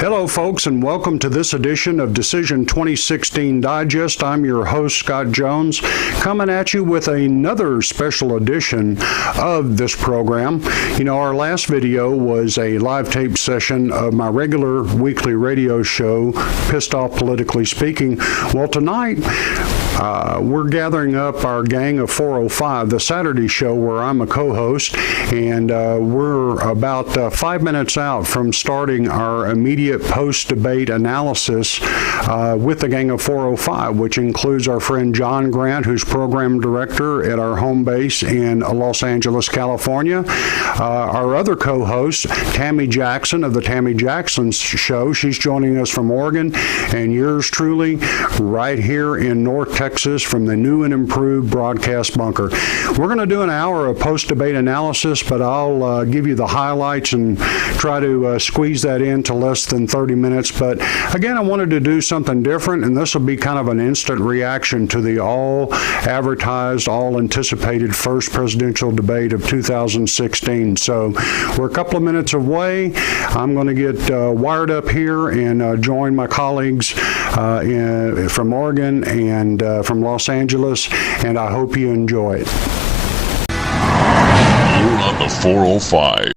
Hello, folks, and welcome to this edition of Decision 2016 Digest. I'm your host, Scott Jones, coming at you with another special edition of this program. You know, our last video was a live tape session of my regular weekly radio show, Pissed Off Politically Speaking. Well, tonight, we're gathering up our gang of 405, the Saturday show where I'm a co-host, and we're about 5 minutes out from starting our immediate post-debate analysis with the gang of 405, which includes our friend John Grant, who's program director at our home base in Los Angeles, California. Our other co-host, Tami Jackson of the Tami Jackson Show. She's joining us from Oregon, and yours truly right here in North Texas from the new and improved broadcast bunker. We're going to do an hour of post-debate analysis, but I'll give you the highlights and try to squeeze that into less than 30 minutes. But again, I wanted to do something different, and this will be kind of an instant reaction to the all-advertised, all-anticipated first presidential debate of 2016. So we're a couple of minutes away. I'm going to get wired up here and join my colleagues from Oregon and from Los Angeles, and I hope you enjoy it. You're on the 405.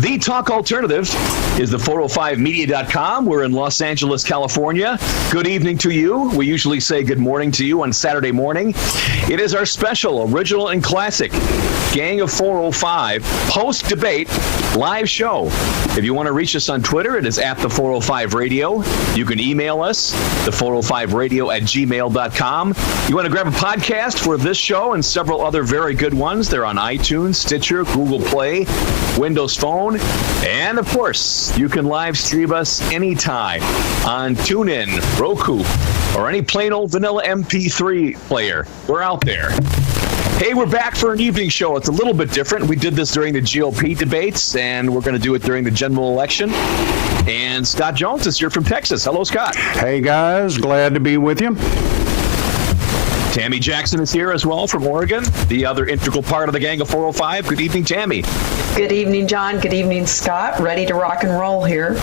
The Talk Alternative is the 405media.com. We're in Los Angeles, California. Good evening to you. We usually say good morning to you on Saturday morning. It is our special, original, and classic Gang of 405 post-debate live show. If you want to reach us on Twitter, it is at the 405 Radio. You can email us, the405radio@gmail.com. You want to grab a podcast for this show and several other very good ones. They're on iTunes, Stitcher, Google Play, Windows Phone, and of course, you can live stream us anytime on TuneIn, Roku, or any plain old vanilla MP3 player. We're out there. Hey, we're back for an evening show. It's a little bit different. We did this during the GOP debates, and we're going to do it during the general election. And Scott Jones is here from Texas. Hello, Scott. Hey, guys. Glad to be with you. Tami Jackson is here as well from Oregon, the other integral part of the Gang of 405. Good evening, Tami. Good evening, John. Good evening, Scott. Ready to rock and roll here.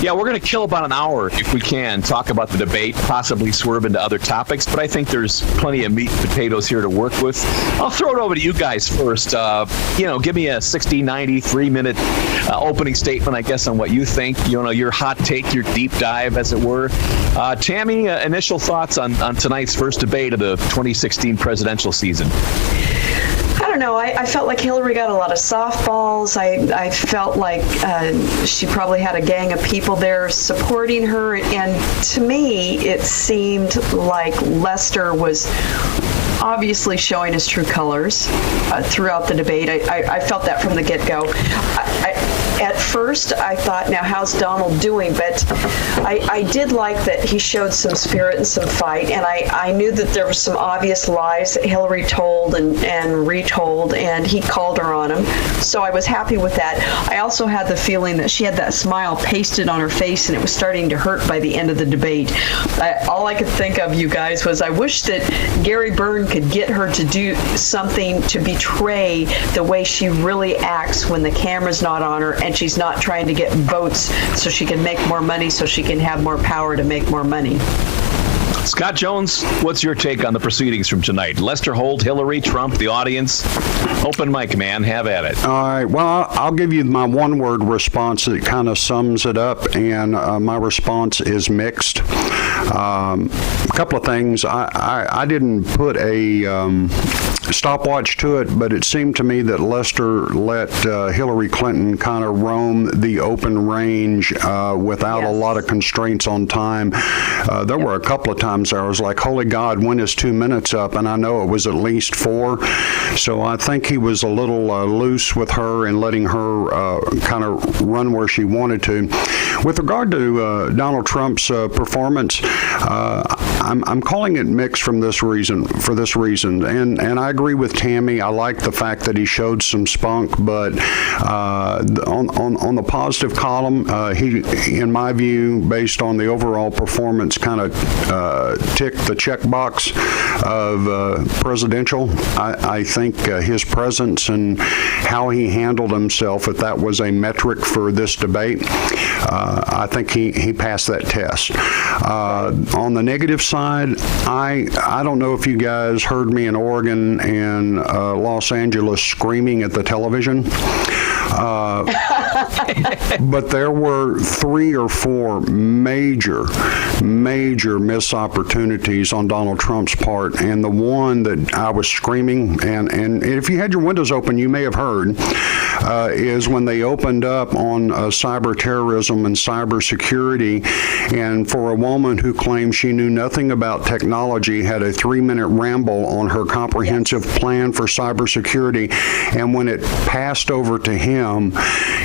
Yeah, we're going to kill about an hour if we can, talk about the debate, possibly swerve into other topics, but I think there's plenty of meat and potatoes here to work with. I'll throw it over to you guys first. Give me a 60, 90, 3-minute opening statement, I guess, on what you think, your hot take, your deep dive, as it were. Tami, initial thoughts on tonight's first debate of the 2016 presidential season. I don't know. I felt like Hillary got a lot of softballs. I felt like she probably had a gang of people there supporting her. And to me, it seemed like Lester was obviously showing his true colors throughout the debate. I felt that from the get-go. At first, I thought, now how's Donald doing? But I did like that he showed some spirit and some fight, and I knew that there were some obvious lies that Hillary told and retold, and he called her on them. So I was happy with that. I also had the feeling that she had that smile pasted on her face, and it was starting to hurt by the end of the debate. All I could think of, you guys, was I wish that Gary Byrne could get her to do something to betray the way she really acts when the camera's not on her and she's not trying to get votes so she can make more money, so she can have more power to make more money. Scott Jones, what's your take on the proceedings from tonight? Lester Holt, Hillary, Trump, the audience. Open mic, man. Have at it. All right. Well, I'll give you my one-word response that kind of sums it up, and my response is mixed. A couple of things. I didn't put a stopwatch to it, but it seemed to me that Lester let Hillary Clinton kind of roam the open range without a lot of constraints on time. There were a couple of times I was like, holy God, when is 2 minutes up? And I know it was at least 4. So I think he was a little loose with her and letting her kind of run where she wanted to. With regard to Donald Trump's performance, I'm calling it mixed for this reason. And I agree with Tami. I like the fact that he showed some spunk, but on the positive column, he, in my view, based on the overall performance, kind of tick the checkbox of presidential. I think his presence and how he handled himself, if that was a metric for this debate, I think he passed that test. On the negative side, I don't know if you guys heard me in Oregon and Los Angeles screaming at the television. But there were 3 or 4 major missed opportunities on Donald Trump's part, and the one that I was screaming, and if you had your windows open, you may have heard, is when they opened up on cyber terrorism and cyber security, and for a woman who claimed she knew nothing about technology, had a 3-minute ramble on her comprehensive plan for cybersecurity, and when it passed over to him,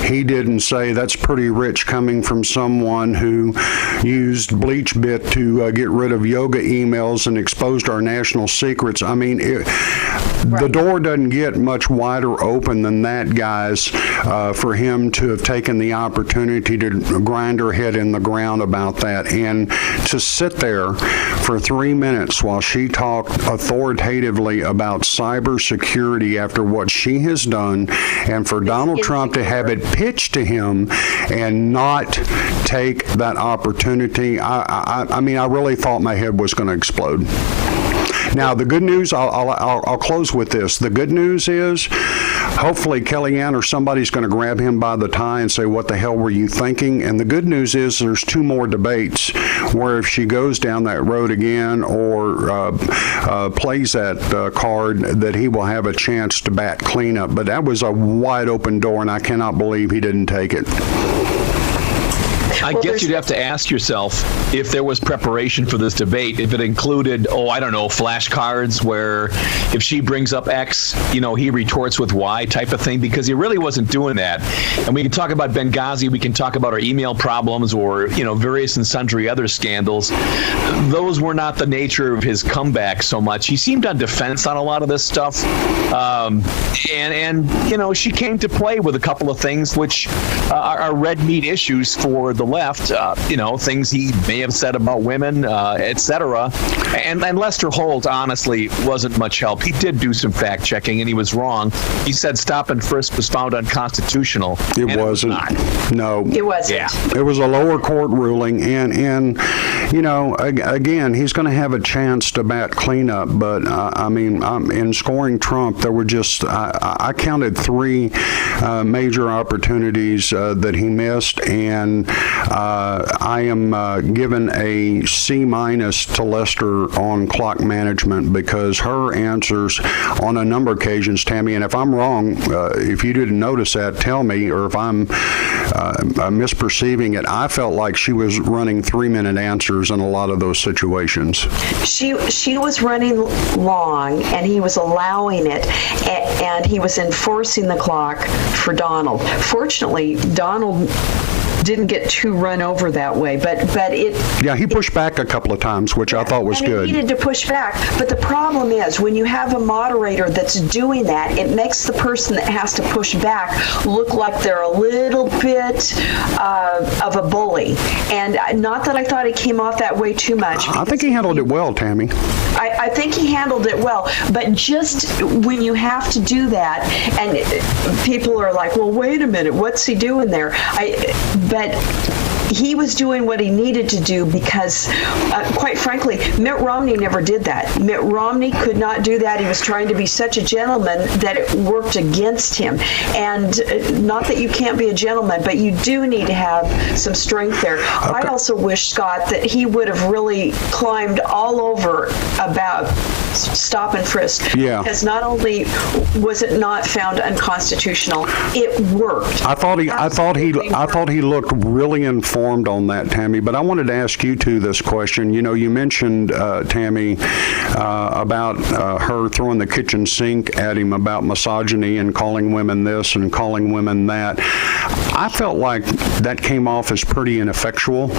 he didn't say, that's pretty rich coming from someone who used Bleach Bit to get rid of yoga emails and exposed our national secrets. I mean, the door doesn't get much wider open than that, guys, for him to have taken the opportunity to grind her head in the ground about that. And to sit there for 3 minutes while she talked authoritatively about cybersecurity after what she has done, and for Donald Trump to have it pitched to him and not take that opportunity, I mean, I really thought my head was going to explode. Now, the good news, I'll close with this. The good news is, hopefully Kellyanne or somebody's going to grab him by the tie and say, what the hell were you thinking? And the good news is there's 2 more debates where if she goes down that road again or plays that card, that he will have a chance to bat cleanup. But that was a wide open door, and I cannot believe he didn't take it. I guess you'd have to ask yourself if there was preparation for this debate, if it included, I don't know, flashcards where if she brings up X, he retorts with Y type of thing, because he really wasn't doing that. And we can talk about Benghazi, we can talk about our email problems or, various and sundry other scandals. Those were not the nature of his comeback so much. He seemed on defense on a lot of this stuff. And she came to play with a couple of things which are red meat issues for the left, things he may have said about women, etc. And Lester Holt, honestly, wasn't much help. He did do some fact checking, and he was wrong. He said stop and frisk was found unconstitutional. It wasn't. No. It wasn't. Yeah. It was a lower court ruling, and again, he's going to have a chance to bat cleanup, but in scoring Trump, there were just, I counted 3 major opportunities that he missed, and I am given a C- to Lester on clock management, because her answers on a number of occasions, Tammy, and if I'm wrong, if you didn't notice that, tell me, or if I'm misperceiving it, I felt like she was running 3-minute answers in a lot of those situations. She was running long, and he was allowing it, and he was enforcing the clock for Donald. Fortunately, Donald didn't get too run over that way, but it... Yeah, he pushed back a couple of times, which I thought was good. He needed to push back, but the problem is, when you have a moderator that's doing that, it makes the person that has to push back look like they're a little bit of a bully. And not that I thought he came off that way too much. I think he handled it well, Tammy. I think he handled it well, but just when you have to do that, and people are like, well, wait a minute, what's he doing there? But he was doing what he needed to do because, quite frankly, Mitt Romney never did that. Mitt Romney could not do that. He was trying to be such a gentleman that it worked against him. And not that you can't be a gentleman, but you do need to have some strength there. Okay. I also wish, Scott, that he would have really climbed all over about stop and frisk. Yeah. Because not only was it not found unconstitutional, it worked. I thought he looked really informed on that, Tammy, but I wanted to ask you two this question. You mentioned, Tammy, about her throwing the kitchen sink at him about misogyny and calling women this and calling women that. I felt like that came off as pretty ineffectual.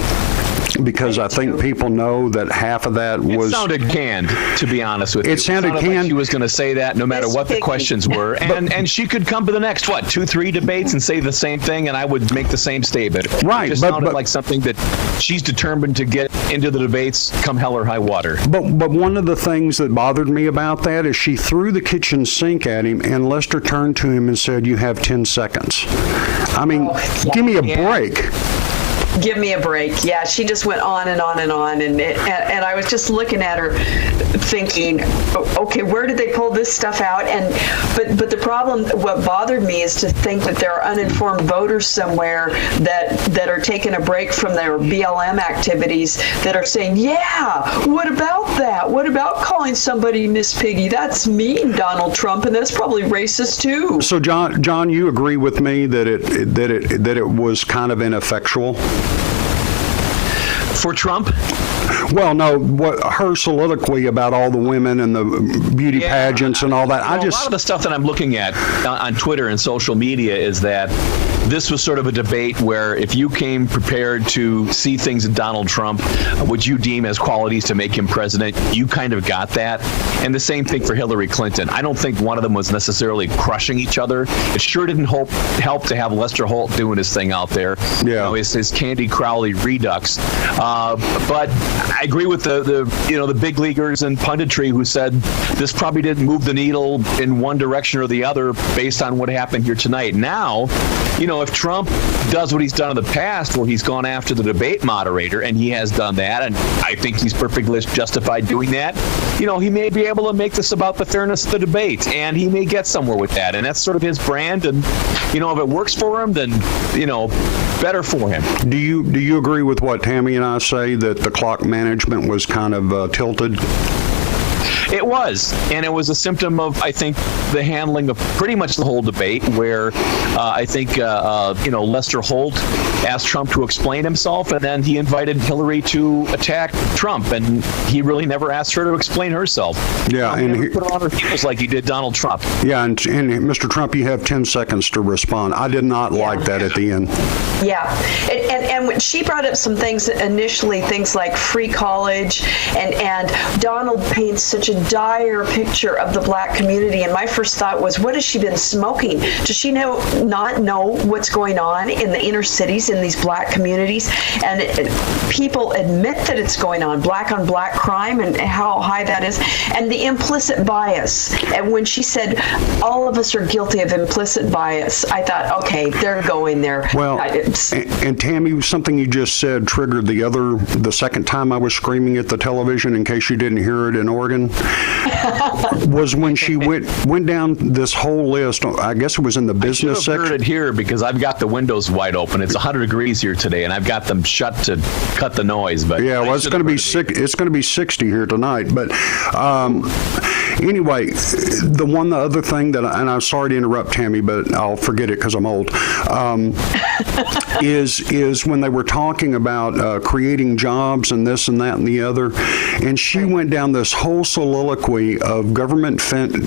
because I think people know that half of that was... It sounded canned, to be honest with you. It sounded like canned. she was going to say that no matter what the questions were. And she could come to the next, 2-3 debates and say the same thing, and I would make the same statement. Right. It just sounded like something that she's determined to get into the debates come hell or high water. But one of the things that bothered me about that is she threw the kitchen sink at him, and Lester turned to him and said, "You have 10 seconds." I mean, give me a break. Give me a break. Yeah, she just went on and on and on, and I was just looking at her, thinking, okay, where did they pull this stuff out? But the problem, what bothered me, is to think that there are uninformed voters somewhere that are taking a break from their BLM activities that are saying, yeah, what about that? What about calling somebody Miss Piggy? That's mean, Donald Trump, and that's probably racist too. So, John, you agree with me that it was kind of ineffectual? For Trump? Well, no, her soliloquy about all the women and the beauty pageants and all that. A lot of the stuff that I'm looking at on Twitter and social media is that this was sort of a debate where if you came prepared to see things in Donald Trump, which you deem as qualities to make him president, you kind of got that. And the same thing for Hillary Clinton. I don't think one of them was necessarily crushing each other. It sure didn't help to have Lester Holt doing his thing out there. Yeah. You know, his Candy Crowley redux. But I agree with the big leaguers and punditry who said this probably didn't move the needle in one direction or the other based on what happened here tonight. Now, if Trump does what he's done in the past, where he's gone after the debate moderator, and he has done that, and I think he's perfectly justified doing that, he may be able to make this about the fairness of the debate, and he may get somewhere with that, and that's sort of his brand, and, if it works for him, then, better for him. Do you agree with what Tami and I say, that the clock management was kind of tilted? It was, and it was a symptom of, I think, the handling of pretty much the whole debate, where I think, Lester Holt asked Trump to explain himself, and then he invited Hillary to attack Trump, and he really never asked her to explain herself. Yeah, and he put her on her heels like he did Donald Trump. Yeah, and Mr. Trump, you have 10 seconds to respond. I did not like that at the end. Yeah, and when she brought up some things initially, things like free college, and Donald paints such a dire picture of the black community, and my first thought was, what has she been smoking? Does she not know what's going on in the inner cities in these black communities? And people admit that it's going on, black on black crime, and how high that is, and the implicit bias. And when she said all of us are guilty of implicit bias, I thought, okay, they're going there. Well, and Tami, something you just said triggered the second time I was screaming at the television, in case you didn't hear it in Oregon, was when she went down this whole list. I guess it was in the business section. I heard it here because I've got the windows wide open. It's 100 degrees here today, and I've got them shut to cut the noise. But yeah, well, it's going to be it's going to be 60 here tonight. But anyway, the other thing that, and I'm sorry to interrupt, Tami, but I'll forget it because I'm old, is when they were talking about creating jobs and this and that and the other, and she went down this whole soliloquy of government spending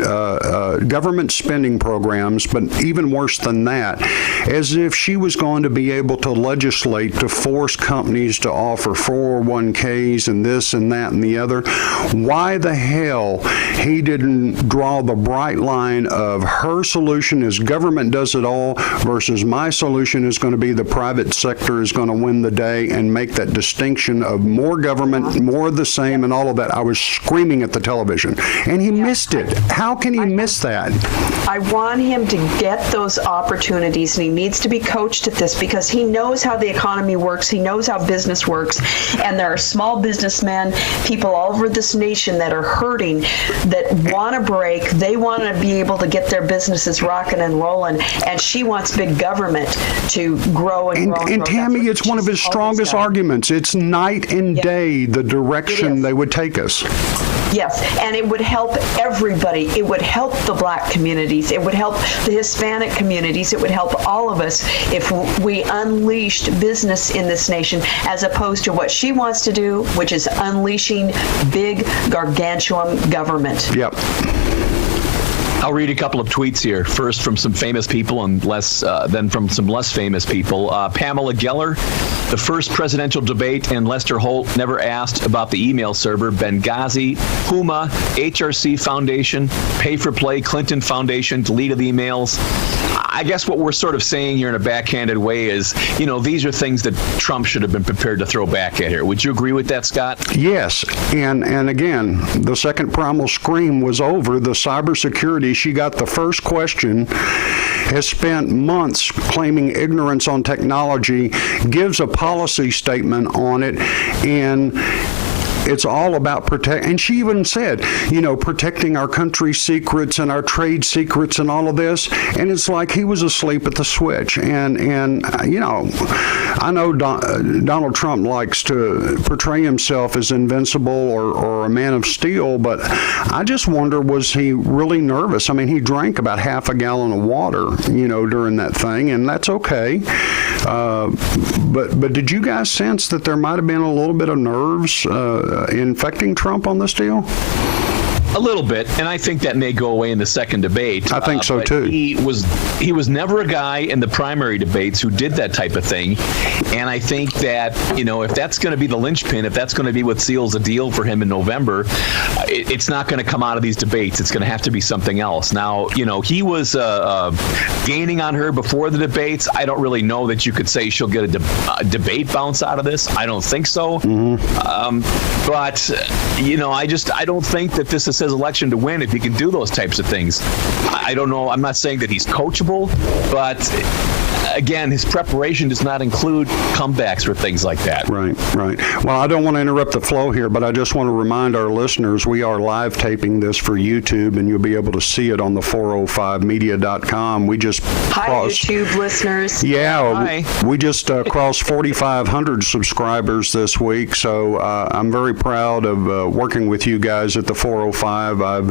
programs, but even worse than that, as if she was going to be able to legislate to force companies to offer 401ks and this and that and the other. Why the hell he didn't draw the bright line of her solution is government does it all versus my solution is going to be the private sector is going to win the day, and make that distinction of more government, more of the same, and all of that. I was screaming at the television, and he missed it. How can he miss that? I want him to get those opportunities, and he needs to be coached at this because he knows how the economy works. He knows how business works, and there are small businessmen, people all over this nation that are hurting, that want a break. They want to be able to get their businesses rocking and rolling, and she wants big government to grow and grow. And Tami, it's one of his strongest arguments. It's night and day the direction they would take us. Yes, and it would help everybody. It would help the black communities. It would help the Hispanic communities. It would help all of us if we unleashed business in this nation, as opposed to what she wants to do, which is unleashing big, gargantuan government. Yep. I'll read a couple of tweets here. First from some famous people and then from some less famous people. Pamela Geller, the first presidential debate, and Lester Holt never asked about the email server. Benghazi, Puma, HRC Foundation, Pay for Play, Clinton Foundation, deleted the emails. I guess what we're sort of saying here in a backhanded way is, these are things that Trump should have been prepared to throw back at her. Would you agree with that, Scott? Yes, and again, the second primal scream was over. The cybersecurity, she got the first question, has spent months claiming ignorance on technology, gives a policy statement on it, and it's all about and she even said, protecting our country's secrets and our trade secrets and all of this. And it's like he was asleep at the switch. And I know Donald Trump likes to portray himself as invincible or a man of steel, but I just wonder, was he really nervous? I mean, he drank about half a gallon of water, during that thing, and that's okay. But did you guys sense that there might have been a little bit of nerves infecting Trump on this deal? A little bit, and I think that may go away in the second debate. I think so too. He was never a guy in the primary debates who did that type of thing, and I think that if that's going to be the linchpin, if that's going to be what seals the deal for him in November, it's not going to come out of these debates. It's going to have to be something else. Now, he was gaining on her before the debates. I don't really know that you could say she'll get a debate bounce out of this. I don't think so. Mm-hmm. But I don't think that this is his election to win if he can do those types of things. I don't know. I'm not saying that he's coachable, but again, his preparation does not include comebacks or things like that. Right. Well, I don't want to interrupt the flow here, but I just want to remind our listeners we are live taping this for YouTube, and you'll be able to see it on the 405media.com. We just crossed... Hi, YouTube listeners. Yeah. Hi. We just crossed 4,500 subscribers this week, so I'm very proud of working with you guys at the 405. I've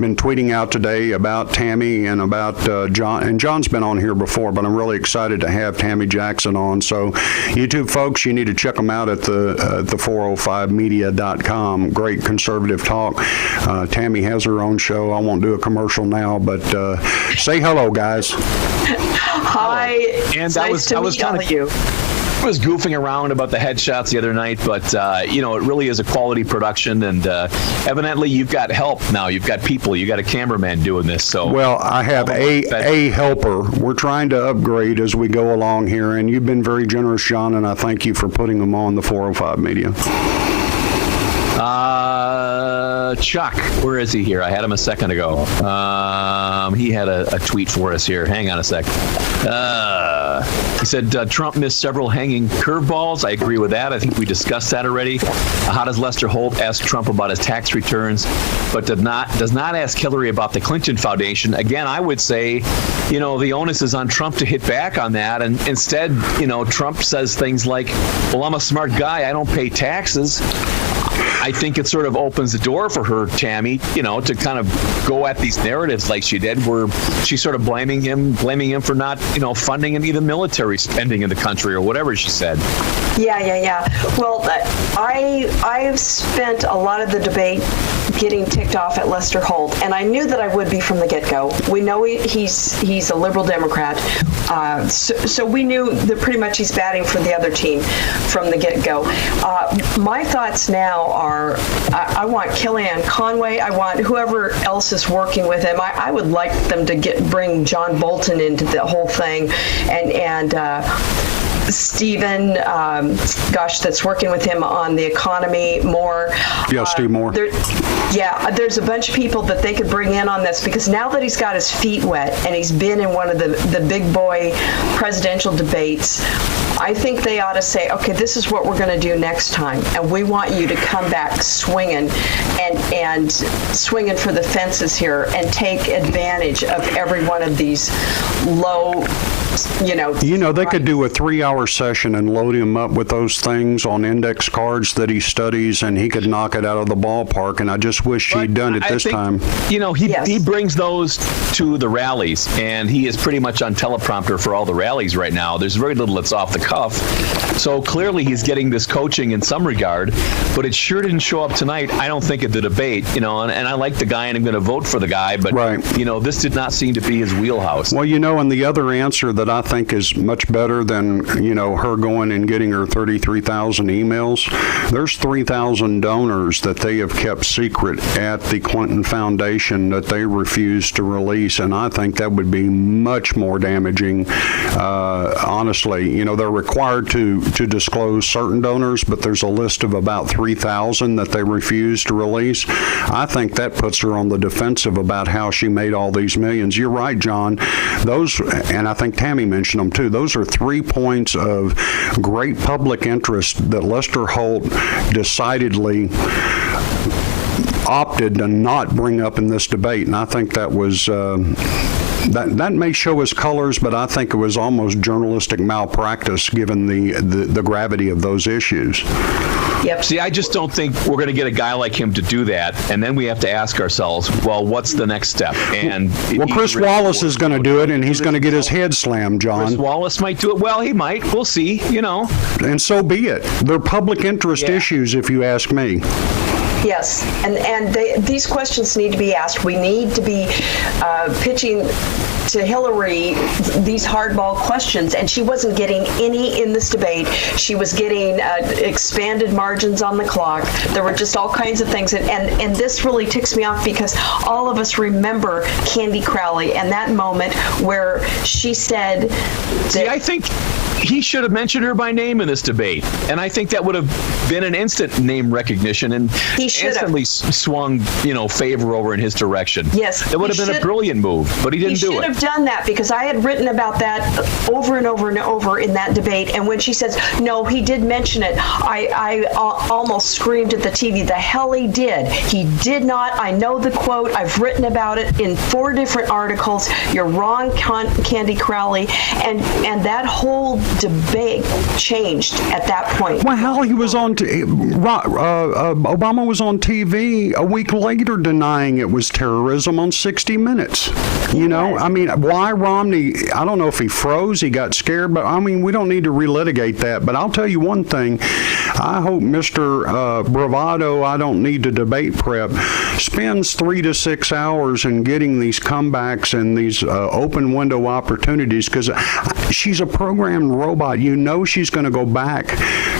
been tweeting out today about Tami and about John, and John's been on here before, but I'm really excited to have Tami Jackson on. So YouTube folks, you need to check them out at the 405media.com. Great conservative talk. Tami has her own show. I won't do a commercial now, but say hello, guys. Hi. And nice to meet all of you. I was goofing around about the headshots the other night, but it really is a quality production, and evidently you've got help now. You've got people. You got a cameraman doing this. So well, I have a helper. We're trying to upgrade as we go along here, and you've been very generous, John, and I thank you for putting them on the 405 Media. Chuck, where is he here? I had him a second ago. He had a tweet for us here. Hang on a sec. He said Trump missed several hanging curveballs. I agree with that. I think we discussed that already. How does Lester Holt ask Trump about his tax returns, but does not ask Hillary about the Clinton Foundation? Again, I would say, the onus is on Trump to hit back on that. And instead, Trump says things like, well, I'm a smart guy. I don't pay taxes. I think it sort of opens the door for her, Tami, to kind of go at these narratives like she did, where she's sort of blaming him for not, funding any of the military spending in the country or whatever she said. Yeah. Well, I've spent a lot of the debate getting ticked off at Lester Holt, and I knew that I would be from the get-go. We know he's a liberal Democrat, so we knew that pretty much he's batting for the other team from the get-go. My thoughts now are, I want Kellyanne Conway, I want whoever else is working with him. I would like them to bring John Bolton into the whole thing, and Stephen, that's working with him on the economy more. Yeah, Steve Moore. There's a bunch of people that they could bring in on this, because now that he's got his feet wet and he's been in one of the big boy presidential debates, I think they ought to say, okay, this is what we're going to do next time, and we want you to come back swinging and swinging for the fences here and take advantage of every one of these low, they could do a 3-hour session and load him up with those things on index cards that he studies, and he could knock it out of the ballpark. And I just wish he'd done it this time. He brings those to the rallies, and he is pretty much on teleprompter for all the rallies right now. There's very little that's off the cuff. So clearly he's getting this coaching in some regard, but it sure didn't show up tonight, I don't think, at the debate, and I like the guy and I'm going to vote for the guy, but, right. This did not seem to be his wheelhouse. Well, and the other answer that I think is much better than, her going and getting her 33,000 emails, there's 3,000 donors that they have kept secret at the Clinton Foundation that they refuse to release, and I think that would be much more damaging. Honestly, they're required to disclose certain donors, but there's a list of about 3,000 that they refuse to release. I think that puts her on the defensive about how she made all these millions. You're right, John. Those, and I think Tami mentioned them too, those are 3 points of great public interest that Lester Holt decidedly opted to not bring up in this debate, and I think that was that may show his colors, but I think it was almost journalistic malpractice given the gravity of those issues. Yep. See, I just don't think we're going to get a guy like him to do that, and then we have to ask ourselves, well, what's the next step? And Chris Wallace is going to do it, and he's going to get his head slammed, John. Chris Wallace might do it. Well, he might. We'll see. And so be it. They're public interest issues, if you ask me. Yes, and these questions need to be asked. We need to be pitching to Hillary these hardball questions, and she wasn't getting any in this debate. She was getting expanded margins on the clock. There were just all kinds of things, and this really ticks me off because all of us remember Candy Crowley and that moment where she said that... See, I think he should have mentioned her by name in this debate, and I think that would have been an instant name recognition and instantly swung, favor over in his direction. Yes, it would have been a brilliant move, but he didn't do it. He should have done that because I had written about that over and over and over in that debate. And when she says no, he did mention it, I almost screamed at the TV. The hell he did! He did not. I know the quote. I've written about it in 4 different articles. You're wrong, Candy Crowley, and that whole debate changed at that point. Well, hell, he was on. Obama was on TV a week later denying it was terrorism on 60 Minutes. I mean, why Romney? I don't know if he froze, he got scared, but I mean, we don't need to relitigate that. But I'll tell you one thing. I hope Mr. Bravado, I don't need to debate prep, spends 3 to 6 hours in getting these comebacks and these open window opportunities because she's a programmed robot. She's going to go back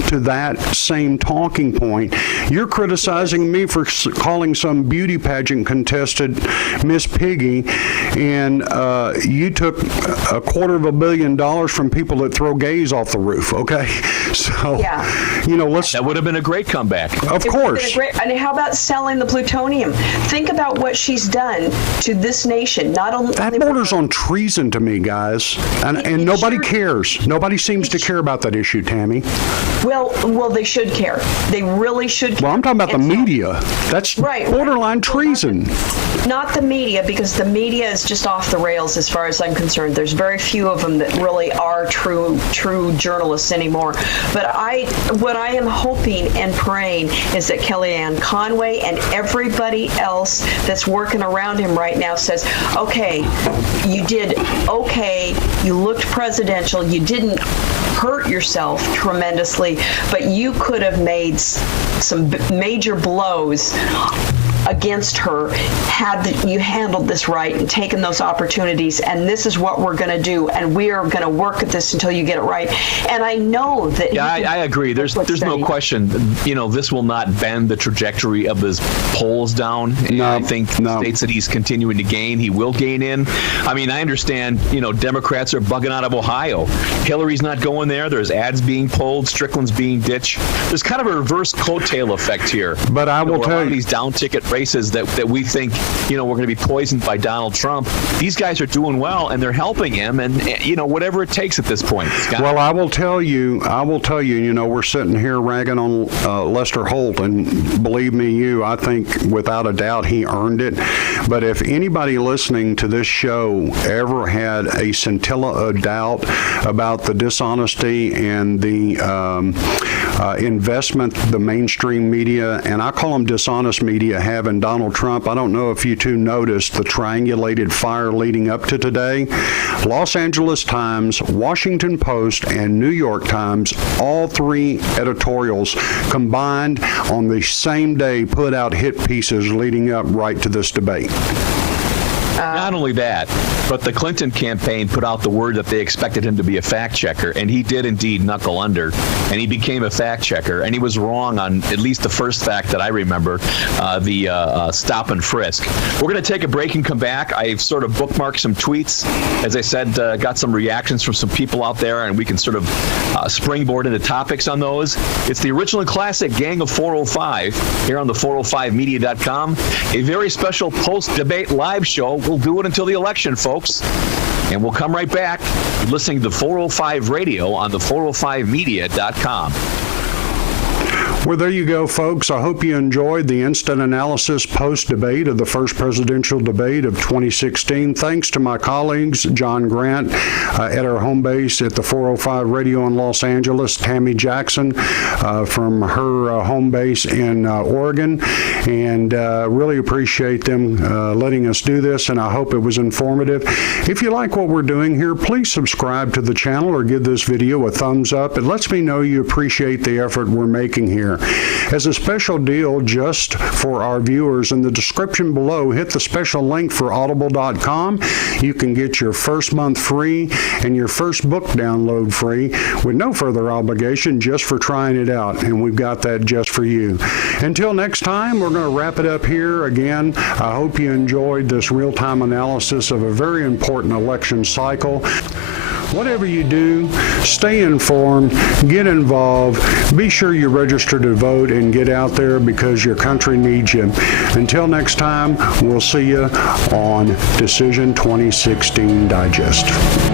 to that same talking point. You're criticizing me for calling some beauty pageant contestant Miss Piggy, and you took $250 million from people that throw gays off the roof, okay? So, that would have been a great comeback. Of course. And how about selling the plutonium? Think about what she's done to this nation. Not only that borders on treason to me, guys, and nobody cares. Nobody seems to care about that issue, Tami. Well, they should care. They really should care. Well, I'm talking about the media. That's borderline treason. Not the media, because the media is just off the rails as far as I'm concerned. There's very few of them that really are true journalists anymore. But what I am hoping and praying is that Kellyanne Conway and everybody else that's working around him right now says, okay, you did okay, you looked presidential, you didn't hurt yourself tremendously, but you could have made some major blows against her had you handled this right and taken those opportunities, and this is what we're going to do, and we are going to work at this until you get it right. And I know that I agree. There's no question, this will not bend the trajectory of his polls down. I think states that he's continuing to gain, he will gain in. I mean, I understand, Democrats are bugging out of Ohio. Hillary's not going there. There's ads being pulled, Strickland's being ditched. There's kind of a reverse coattail effect here. But I will tell you, these down ticket races that we think, we're going to be poisoned by Donald Trump. These guys are doing well, and they're helping him, and, whatever it takes at this point. Scott. Well, I will tell you, we're sitting here ragging on Lester Holt, and believe me, I think without a doubt he earned it. But if anybody listening to this show ever had a scintilla of doubt about the dishonesty and the investment the mainstream media, and I call them dishonest media, have having Donald Trump. I don't know if you two noticed the triangulated fire leading up to today. Los Angeles Times, Washington Post, and New York Times, all three editorials combined on the same day put out hit pieces leading up right to this debate. Not only that, but the Clinton campaign put out the word that they expected him to be a fact checker, and he did indeed knuckle under, and he became a fact checker, and he was wrong on at least the first fact that I remember, the stop and frisk. We're going to take a break and come back. I've sort of bookmarked some tweets. As I said, got some reactions from some people out there, and we can sort of springboard into topics on those. It's the original and classic Gang of 405 here on the 405media.com. A very special post-debate live show. We'll do it until the election, folks. And we'll come right back. You're listening to 405 Radio on the 405media.com. Well, there you go, folks. I hope you enjoyed the instant analysis post-debate of the first presidential debate of 2016. Thanks to my colleagues, John Grant at our home base at the 405 Radio in Los Angeles, Tami Jackson from her home base in Oregon, and really appreciate them letting us do this, and I hope it was informative. If you like what we're doing here, please subscribe to the channel or give this video a thumbs up. It lets me know you appreciate the effort we're making here. As a special deal just for our viewers, in the description below, hit the special link for audible.com. You can get your first month free and your first book download free with no further obligation, just for trying it out, and we've got that just for you. Until next time, we're going to wrap it up here. Again, I hope you enjoyed this real-time analysis of a very important election cycle. Whatever you do, stay informed, get involved, be sure you register to vote and get out there because your country needs you. Until next time, we'll see you on Decision 2016 Digest.